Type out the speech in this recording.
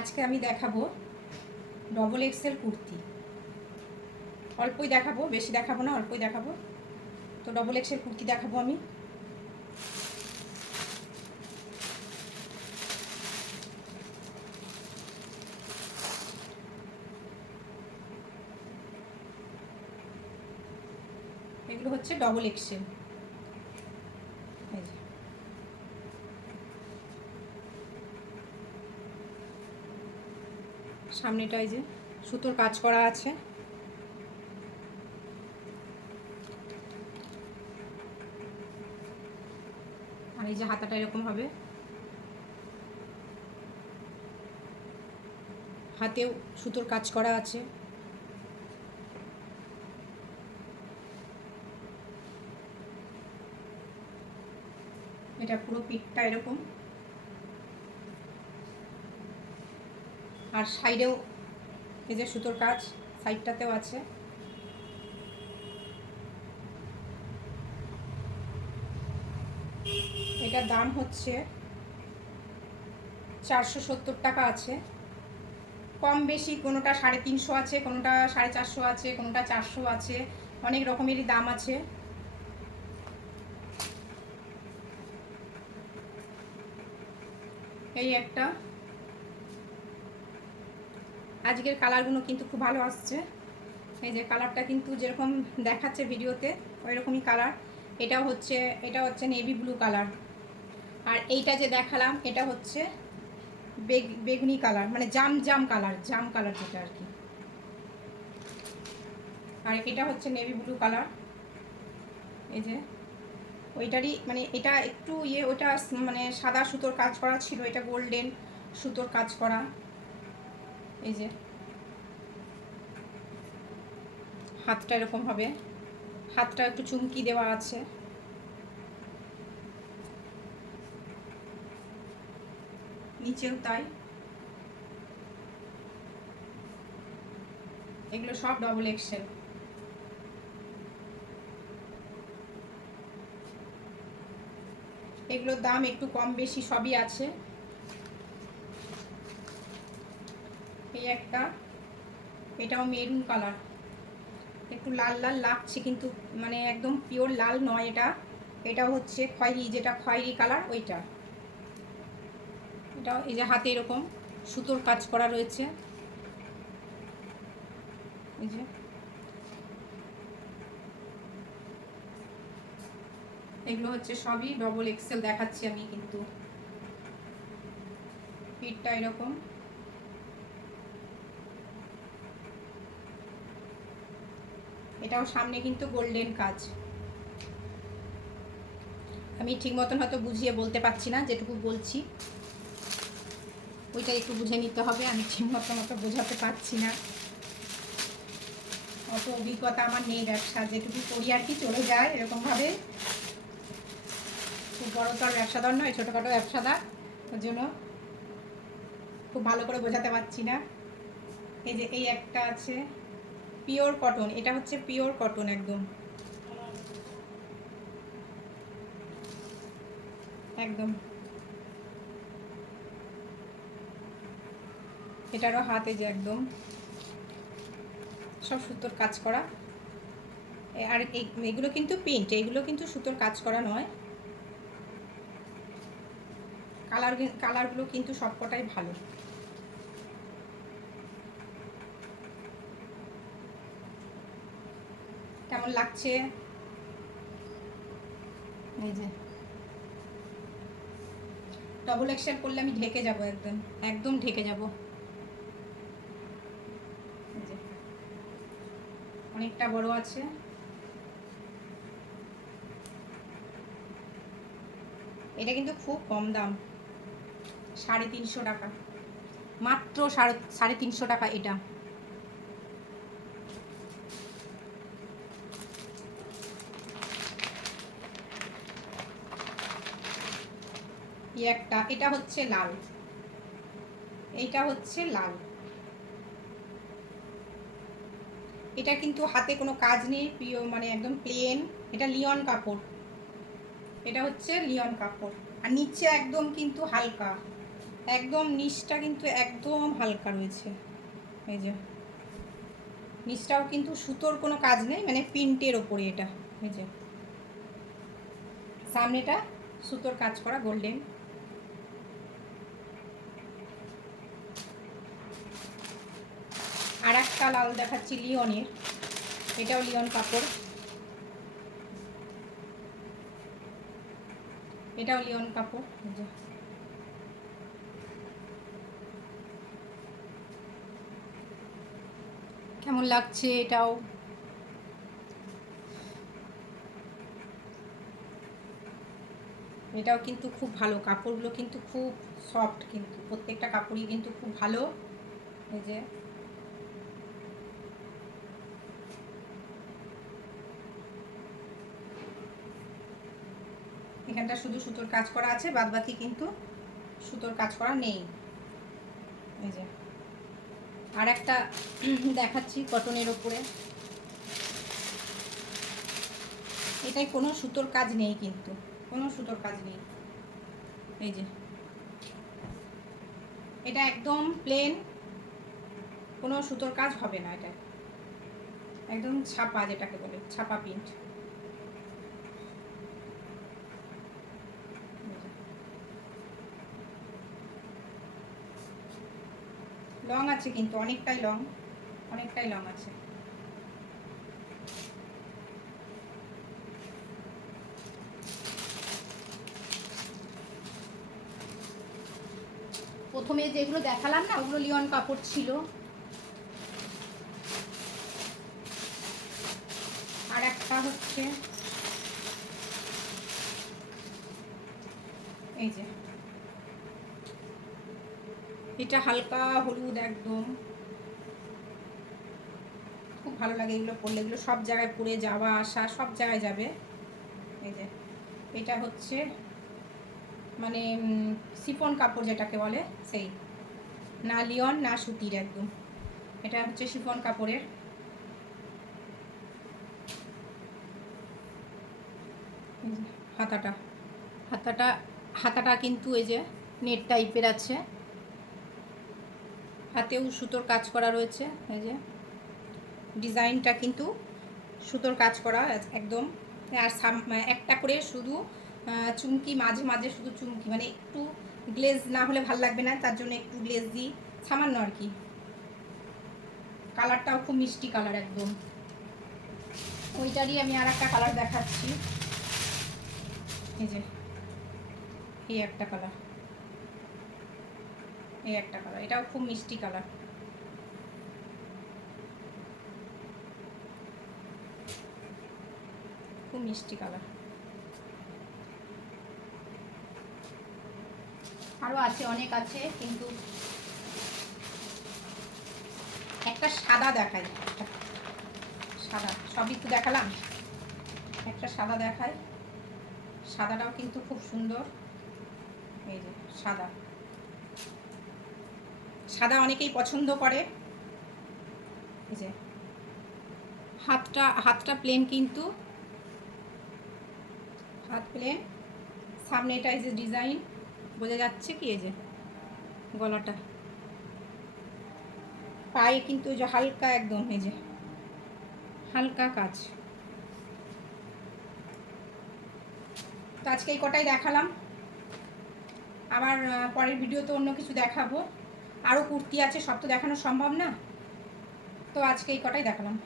আজকে আমি দেখাবো ডবল এক্সেল কুর্তি। অল্পই দেখাবো, বেশি দেখাবো না, অল্পই দেখাবো। তো ডবল এক্সেল কুর্তি দেখাবো আমি। এগুলো হচ্ছে ডবল এক্সেল। সামনেটায় যে সুতোর কাজ করা আছে, আর এই যে হাতাটা এরকম হবে, হাতেও সুতোর কাজ করা আছে। এটা পুরো পিঠটা এরকম, আর সাইডেও এই যে সুতোর কাজ সাইডটাতেও আছে। এটার দাম হচ্ছে 470 টাকা আছে। কম বেশি, কোনোটা 350 আছে, কোনোটা 450 আছে, কোনোটা 400 আছে, অনেক রকমেরই দাম আছে। এই একটা, আজকের কালারগুলো কিন্তু খুব ভালো আসছে। এই যে কালারটা কিন্তু যেরকম দেখাচ্ছে ভিডিওতে ওই রকমই কালার। এটা হচ্ছে নেভি ব্লু কালার, আর এইটা যে দেখালাম এটা হচ্ছে বেগুনি কালার, মানে জাম কালার যেটা আর কি। আর এটা হচ্ছে নেভি ব্লু কালার। এই যে ওইটারই মানে এটা একটু ওটা মানে সাদা সুতোর কাজ করা ছিল, এটা গোল্ডেন সুতোর কাজ করা। এই যে হাতটা এরকম হবে, হাতটা একটু চুমকি দেওয়া আছে। নিচেও তাই। এগুলো সব ডবল এক্সেল। এগুলোর দাম একটু কম বেশি সবই আছে। এই একটা, এটাও মেরুন কালার, একটু লাল লাল লাগছে কিন্তু মানে একদম পিওর লাল নয় এটা। এটা হচ্ছে খয়েরি, যেটা খয়েরি কালার ওইটা। এটা এই যে হাতে এরকম সুতোর কাজ করা রয়েছে। এই যে এগুলো হচ্ছে সবই ডবল এক্সেল দেখাচ্ছি আমি, কিন্তু পিঠটা এরকম। এটাও সামনে কিন্তু গোল্ডেন কাজ। আমি ঠিক মতন হয়তো বুঝিয়ে বলতে পারছি না, যেটুকু বলছি ওইটা একটু বুঝে নিতে হবে। আমি ঠিক মতন অত বোঝাতে পারছি না, অত অভিজ্ঞতা আমার নেই। ব্যবসা যেটুকু করি আর কি চলে যায় এরকমভাবে। খুব বড় তো আর ব্যবসাদার নয়, ছোটোখাটো ব্যবসাদার, ওর জন্য খুব ভালো করে বোঝাতে পারছি না। এই যে এই একটা আছে পিওর কটন, এটা হচ্ছে পিওর কটন একদম একদম। এটারও হাতে যে একদম সব সুতোর কাজ করা। আর এগুলো কিন্তু প্রিন্ট, এগুলো কিন্তু সুতোর কাজ করা নয়। কালারগুলো কিন্তু সবকটাই ভালো। কেমন লাগছে? এই যে ডবল এক্সেল করলে আমি ঢেকে যাব, একদম একদম ঢেকে যাব। অনেকটা বড় আছে। এটা কিন্তু খুব কম দাম, 350 টাকা, মাত্র 350 টাকা এটা। একটা, এটা হচ্ছে লাল, এইটা হচ্ছে লাল। এটা কিন্তু হাতে কোনো কাজ নেই, মানে একদম প্লেন। এটা লিওন কাপড়, এটা হচ্ছে লিওন কাপড়, আর নিচে একদম কিন্তু হালকা একদম নিচটা কিন্তু একদম হালকা রয়েছে। এই যে নিচটাও কিন্তু সুতোর কোনো কাজ নেই, মানে প্রিন্টের ওপরে এটা। এই যে সামনেটা সুতোর কাজ করা গোল্ডেন। আর একটা লাল দেখাচ্ছি লিওনের, এটাও লিওন কাপড়, এটাও লিওন কাপড়। কেমন লাগছে এটাও? এটাও কিন্তু খুব ভালো, কাপড়গুলো কিন্তু খুব সফট, কিন্তু প্রত্যেকটা কাপড়ই কিন্তু খুব ভালো। এই যে এখানটা শুধু সুতোর কাজ করা আছে, বাদ বাকি কিন্তু সুতোর কাজ করা নেই। এই যে আর একটা দেখাচ্ছি কটনের ওপরে, এটাই কোনো সুতোর কাজ নেই, কিন্তু কোনো সুতোর কাজ নেই। এই যে এটা একদম প্লেন, কোনো সুতোর কাজ হবে না, এটা একদম ছাপা, যেটাকে বলে ছাপা প্রিন্ট। লং আছে কিন্তু অনেকটাই লং, অনেকটাই লং আছে। প্রথমে যেগুলো দেখালাম না, ওগুলো লিওন কাপড় ছিল। আর একটা হচ্ছে এই যে এটা হালকা হলুদ, একদম খুব ভালো লাগে এগুলো পরলে, এগুলো সব জায়গায় পরে যাওয়া আসা সব জায়গায় যাবে। এই যে এটা হচ্ছে মানে শিফন কাপড় যেটাকে বলে, সেই না লিওন না সুতির, একদম এটা হচ্ছে শিফন কাপড়ের। হাতাটা হাতাটা হাতাটা কিন্তু এই যে নেট টাইপের আছে, হাতেও সুতোর কাজ করা রয়েছে। এই যে ডিজাইনটা কিন্তু সুতোর কাজ করা একদম। আর একটা করে শুধু চুমকি, মাঝে মাঝে শুধু চুমকি, মানে একটু গ্লেজ না হলে ভাল লাগবে না, তার জন্য একটু গ্লেজ দিই সামান্য আর কি। কালারটাও খুব মিষ্টি কালার একদম। ওইটারই আমি আর একটা কালার দেখাচ্ছি। এই যে এই একটা কালার, এই একটা কালার, এটাও খুব মিষ্টি কালার। খুব মিষ্টি কালার। আরও আছে, অনেক আছে, কিন্তু একটা সাদা দেখাই, সাদা, সবই তো দেখালাম, একটা সাদা দেখাই। সাদাটাও কিন্তু খুব সুন্দর। এই যে সাদা, সাদা অনেকেই পছন্দ করে। এই যে হাতটা প্লেন, কিন্তু হাত প্লেন, সামনে এটা এই যে ডিজাইন, বোঝা যাচ্ছে কি? এই যে গলাটা, পায়ে কিন্তু যে হালকা একদম, এই যে হালকা কাজ। তো আজকে এই কটাই দেখালাম, আবার পরের ভিডিওতে অন্য কিছু দেখাবো। আরও কুর্তি আছে, সব তো দেখানো সম্ভব না, তো আজকে এই কটাই দেখালাম।